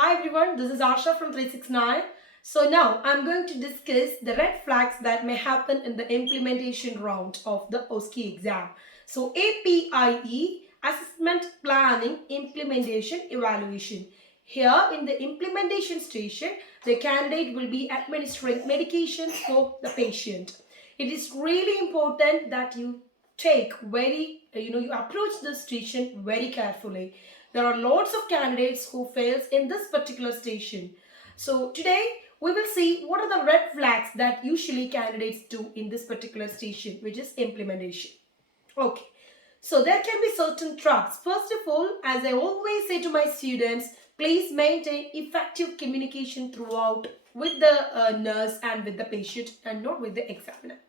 Hi everyone, this is Asha from 369. So now I'm going to discuss the red flags that may happen in the implementation round of the OSCE exam. So APIE, Assessment, Planning, Implementation, Evaluation. Here in the implementation station, the candidate will be administering medications for the patient. It is really important that you you approach this station very carefully. There are lots of candidates who fails in this particular station. So today we will see what are the red flags that usually candidates do in this particular station, which is implementation. Okay. So there can be certain traps. First of all, as I always say to my students, please maintain effective communication throughout with the nurse and with the patient and not with the examiner.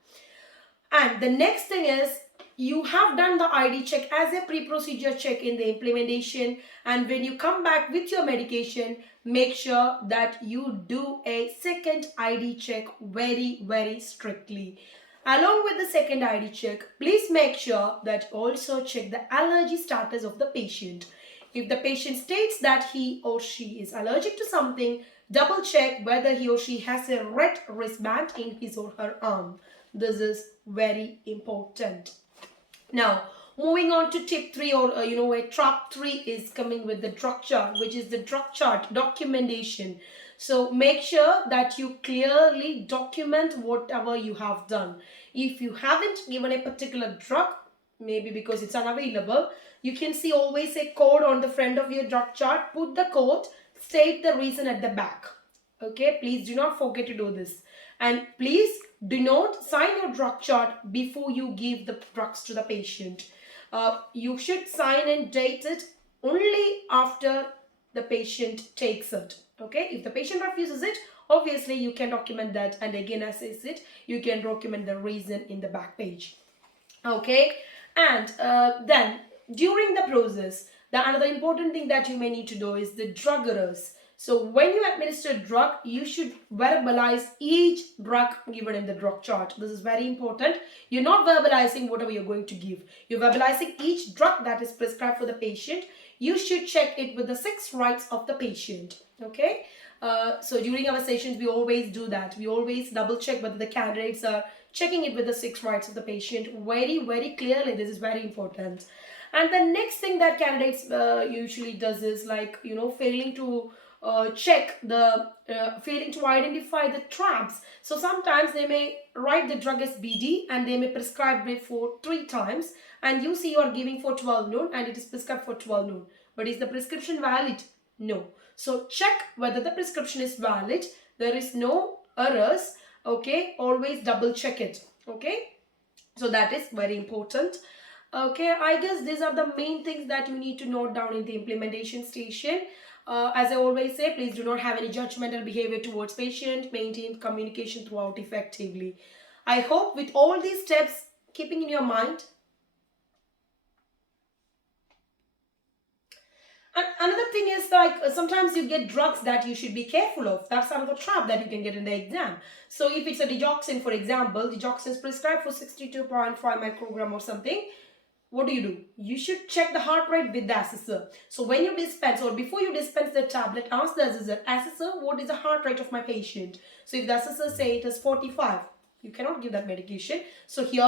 And the next thing is you have done the ID check as a pre-procedure check in the implementation, and when you come back with your medication, make sure that you do a second ID check very strictly. Along with the second ID check, please make sure that also check the allergy status of the patient. If the patient states that he or she is allergic to something, double check whether he or she has a red wristband in his or her arm. This is very important. Now, moving on to tip 3 or a trap 3 is coming with the drug chart, which is the drug chart documentation. So make sure that you clearly document whatever you have done. If you haven't given a particular drug, maybe because it's unavailable, you can see always a code on the front of your drug chart. Put the code, state the reason at the back. Okay, please do not forget to do this. And please do not sign your drug chart before you give the drugs to the patient. You should sign and date it only after the patient takes it. Okay, if the patient refuses it, obviously you can document that, and again as I said, you can document the reason in the back page. Okay, and then during the process, the another important thing that you may need to do is the drug errors. So when you administer drug, you should verbalize each drug given in the drug chart. This is very important. You're not verbalizing whatever you're going to give. You're verbalizing each drug that is prescribed for the patient. You should check it with the 6 rights of the patient. Okay. So during our sessions, we always do that. We always double check whether the candidates are checking it with the 6 rights of the patient very clearly. This is very important. And the next thing that candidates usually does is failing to failing to identify the traps. So sometimes they may write the drug as BD and they may prescribe it for 3 times, and you see you are giving for 12 noon and it is prescribed for 12 noon. But is the prescription valid? No. So check whether the prescription is valid. There is no errors. Okay, always double check it. Okay, so that is very important. Okay, I guess these are the main things that you need to note down in the implementation station. As I always say, please do not have any judgmental behavior towards patient. Maintain communication throughout effectively. I hope with all these steps keeping in your mind. And another thing is sometimes you get drugs that you should be careful of. That's another trap that you can get in the exam. So if it's a digoxin, for example, digoxin is prescribed for 62.5 microgram or something. What do? You should check the heart rate with the assessor. So when you dispense or before you dispense the tablet, ask the assessor, what is the heart rate of my patient? So if the assessor say it is 45, you cannot give that medication. So here,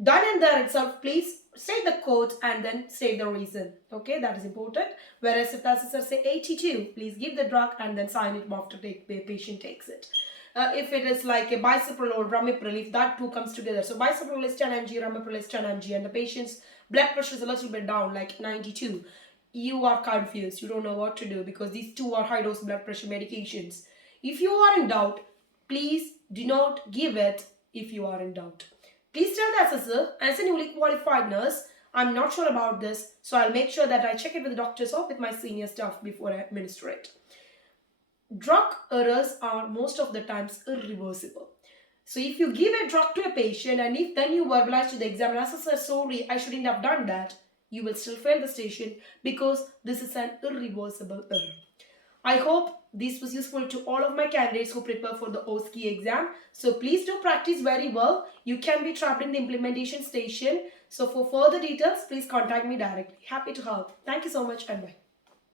done and there itself, please state the code and then state the reason. Okay, that is important. Whereas if the assessor say 82, please give the drug and then sign it after the patient takes it. If it is like a bisoprolol or ramipril, if that two comes together. So bisoprolol is 10 mg, ramipril is 10 mg, and the patient's blood pressure is a little bit down, like 92. You are confused. You don't know what to do because these two are high dose blood pressure medications. If you are in doubt, please do not give it if you are in doubt. Please tell the assessor, as a newly qualified nurse, I'm not sure about this, so I'll make sure that I check it with the doctors or with my senior staff before I administer it. Drug errors are most of the times irreversible. So if you give a drug to a patient and if then you verbalize to the examiner, assessor, sorry, I shouldn't have done that, you will still fail the station because this is an irreversible error. I hope this was useful to all of my candidates who prepare for the OSCE exam. So please do practice very well. You can be trapped in the implementation station. So for further details, please contact me directly. Happy to help. Thank you so much and bye.